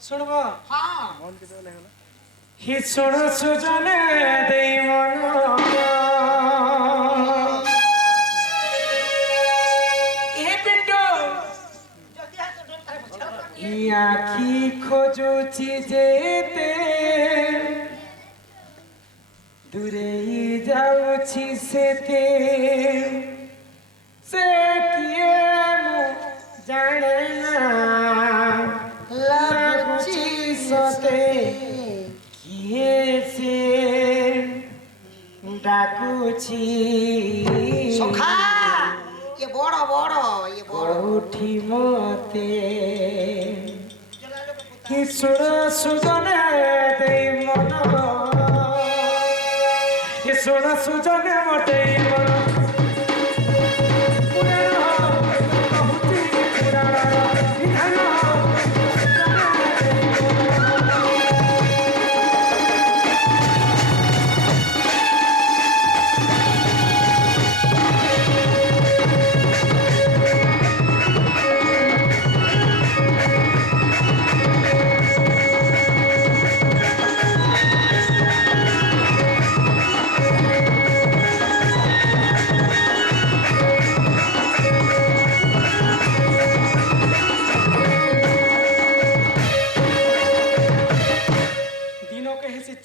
শুনব হ্যাঁ হি শুণ সুজনে দেই মন এ পিণ্ড ই আখি খোঁজুছি যেতে দূরেই যাଉଛି সেতে সে কিଏ ମୁଁ ଜାଣେ ନା ଲାଗୁଛି ସତେ କିଏ ସେ ডাকুছি সখা এ বড় বড় এ বড় কোঠি মতে কি সুর সুজনে দেই মন কি সুর সুজনে মতে মন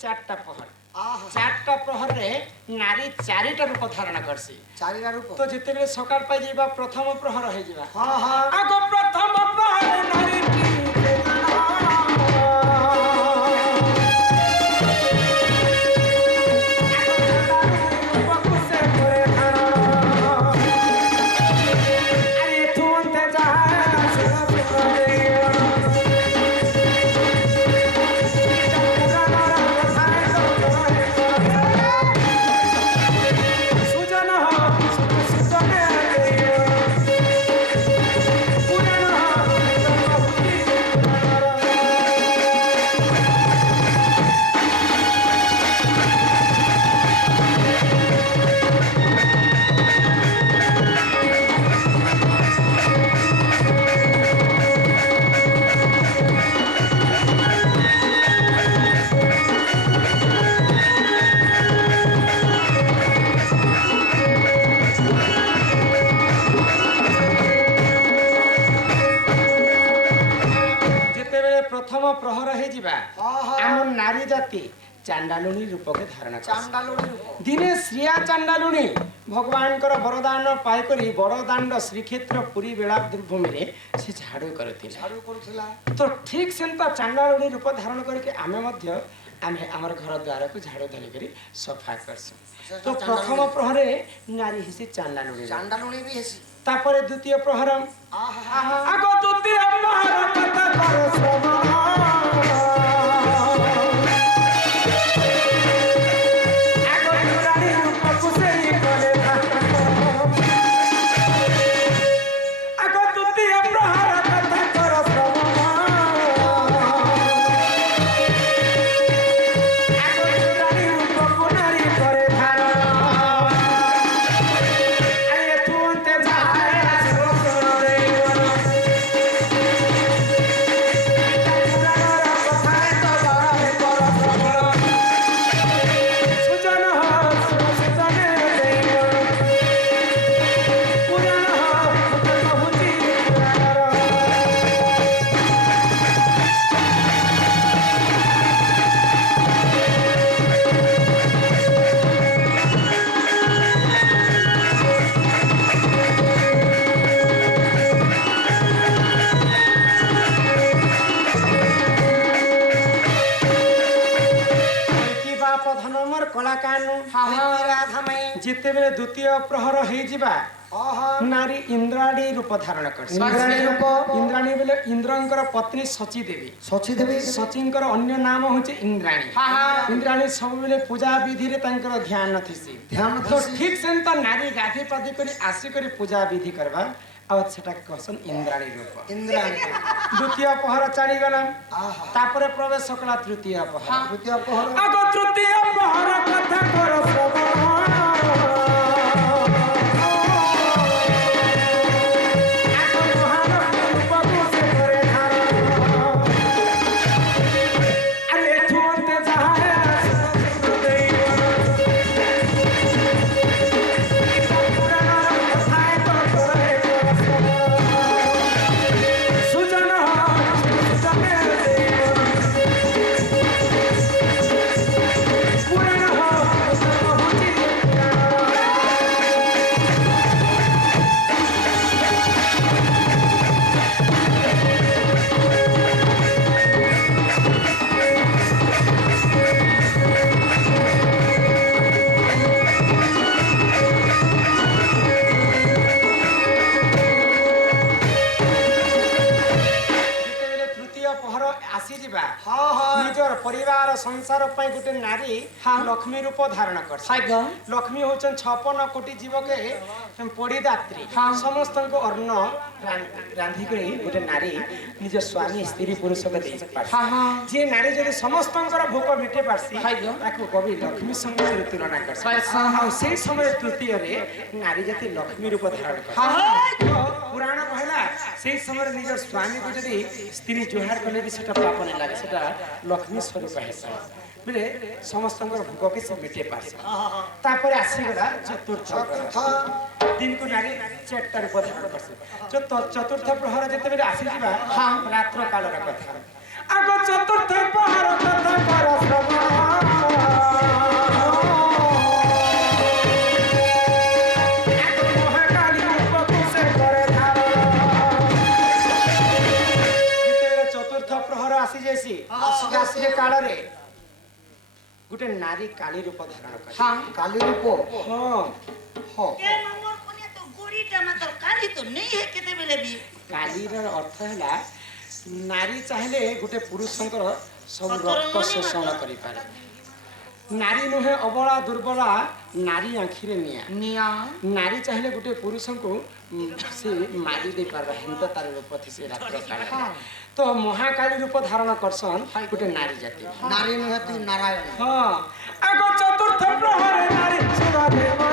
চারটা প্রহর চারটা প্রহরে নারী চারিটা রূপ ধারণ করছে চারিটা রূপ তো যেতেবেলে সকাল পাই যাইবা প্রথম প্রহর হয়ে যাবা হ্যাঁ হ্যাঁ আগ প্রথম প্রহরে নারী প্রথম প্রহর হয়ে যা এমন নারী জাতি চান্ডালুণী রূপকে ধারণ চান্ডালুণী রূপ দিনে শ্রিয়া চান্ডালুণী ভগবানଙ୍କର বরদান পাই করি বড়দাଣ୍ଡ শ্রীক্ষেত্র পুরী বেଳାଭୂମିରେ ସେ ଝାଡୁ କରୁଥିଲେ ଝାଡୁ କରୁଥିଲା ତ ଠିକ ସେମିତି ଚାଣ୍ଡାଳୁଣୀ ରୂପ ଧାରଣ କରିକି ଆମେ ମଧ୍ୟ ଆମେ ଆମର ଘର ଦ୍ୱାରକୁ ଝାଡୁ ଧରି କରି ସଫା କରଛୁ ତ ପ୍ରଥମ ପ୍ରହରେ ନାରୀ ହେସି ଚାଣ୍ଡାଳୁଣୀ ଚାଣ୍ଡାଲୁଣୀ ବି ହେସି ତାପରେ ଦ୍ୱିତୀୟ ପ୍ରହର ଆଗ ଦ୍ୱିତୀୟ ପ୍ରହର କଥା କର ଶ୍ରବଣ যেতেবেলে দ্বিতীয় প্রহর হয়ে যা নারী ইন্দ্রাণী রূপ ধারণ করছে ইন্দ্রাণী বেলে ইন্দ্রঙ্কর পত্নী সচী দেবী সচীঙ্কর অন্য নাম হচ্ছে ইন্দ্রাণী ইন্দ্রাণী ସବୁବେଳେ ପୂଜା ବିଧିରେ ତାଙ୍କର ଧ୍ୟାନ ଥିସି ତ ଠିକ ସେମିତି ନାରୀ ଗାଧି ପାଧି କରି ଆସି କରି ପୂଜା ବିଧି କରିବା ଆଉ ସେଟା କହସନ୍ ଇନ୍ଦ୍ରାଣୀ ରୂପ ଦ୍ୱିତୀୟ ପ୍ରହର ଚାଲିଗଲା ତାପରେ ପ୍ରବେଶ କଲା ତୃତୀୟ ପ୍ରହର ଆଗ ତୃତୀୟ ପ୍ରହର କଥା କର ଆସିଯିବା ହଁ ହଁ ନିଜର ପରିବାର ସଂସାର ପାଇଁ ଗୋଟେ ନାରୀ ଲକ୍ଷ୍ମୀ ରୂପ ଧାରଣ କରছে ଆଜ୍ଞା ଲକ୍ଷ୍ମୀ ହଉଛନ୍ତି 56 କୋଟି ଜୀବକେ ପଡ଼ିଦାତ୍ରୀ ସମସ୍ତଙ୍କୁ ଅନ୍ନ ରାନ୍ଧିକରି ଗୋଟେ ନାରୀ ନିଜ ସ୍ୱାମୀ ସ୍ତ୍ରୀ ପୁରୁଷକୁ ଦେଇପାରେ ଯିଏ ନାରୀ ଯଦି ସମସ୍ତଙ୍କର ଭୋକ ମିଟେଇ ପାରସି ଆଜ୍ଞା। ତାକୁ କବି ଲକ୍ଷ୍ମୀ ସଙ୍ଗରେ ତୁଳନା କରছে ଆଉ ସେଇ ସମୟରେ ତୃତୀୟରେ ନାରୀ ଜାତି ଲକ୍ଷ୍ମୀ ରୂପ ଧାରଣ କରছে ପୁରାଣ କହିଲା ସେଇ ସମୟରେ ନିଜ ସ୍ୱାମୀକୁ ଯଦି ସ୍ତ୍ରୀ ଜୁହାର କଲେ ବି ସେଟା ପାପ ନାହିଁ ଲାଗେ ସେଟା ଲକ୍ଷ୍ମୀ ସ୍ୱରୂପ ହେଇଥାଏ ବୋଲେ ସମସ୍ତଙ୍କର ଭୋଗକେ ସେ ମିଟେଇ ପାରছে ତାପରେ ଆସିଗଲା ଚତୁର୍ଥ ଦିନକୁ ନାରୀ 4ଟା ରୂପ ଧାରଣ କରছে ଚତୁର୍ଥ ପ୍ରହର ଯେତେବେଳେ ଆସିଯିବା ରାତ୍ର କାଳର କଥା ଆଗ ଚତୁର୍ଥ ପ୍ରହର କଥା କର ଶ୍ରବଣ ଆସିଲେ କାଳରେ ଗୋଟେ ନାରୀ କାଳୀ ରୂପ ଧାରଣ କରେ काली रूप ହଁ ହଁ ए नंबर कोने तो गोरीटा मतलब काली तो नहीं है केते बेले भी କାଳୀର ଅର୍ଥ ହେଲା ନାରୀ ଚାହିଁଲେ ଗୋଟେ ପୁରୁଷଙ୍କର ସବୁ ରକ୍ତ ଶୋଷଣ କରିପାରେ ନାରୀ ନୁହେଁ ଅବଳା ଦୁର୍ବଳା ନାରୀ ଆଖିରେ ନିଆଁ ନିଆଁ ନାରୀ ଚାହିଁଲେ ଗୋଟେ ପୁରୁଷଙ୍କୁ ସେ ମାରି ଦେଇପାରିବ ହେନ୍ତ ତାର ରୂପ ଥିସି ରାତ୍ର କାଳ ତ ମହାକାଳୀ ରୂପ ଧାରଣ କରସନ୍ ଗୋଟେ ନାରୀ ଜାତି नारी नहीं है तू नारायण ହଁ ଆଗ ଚତୁର୍ଥ ପ୍ରହରେ ନାରୀ ସୁର ଦେବ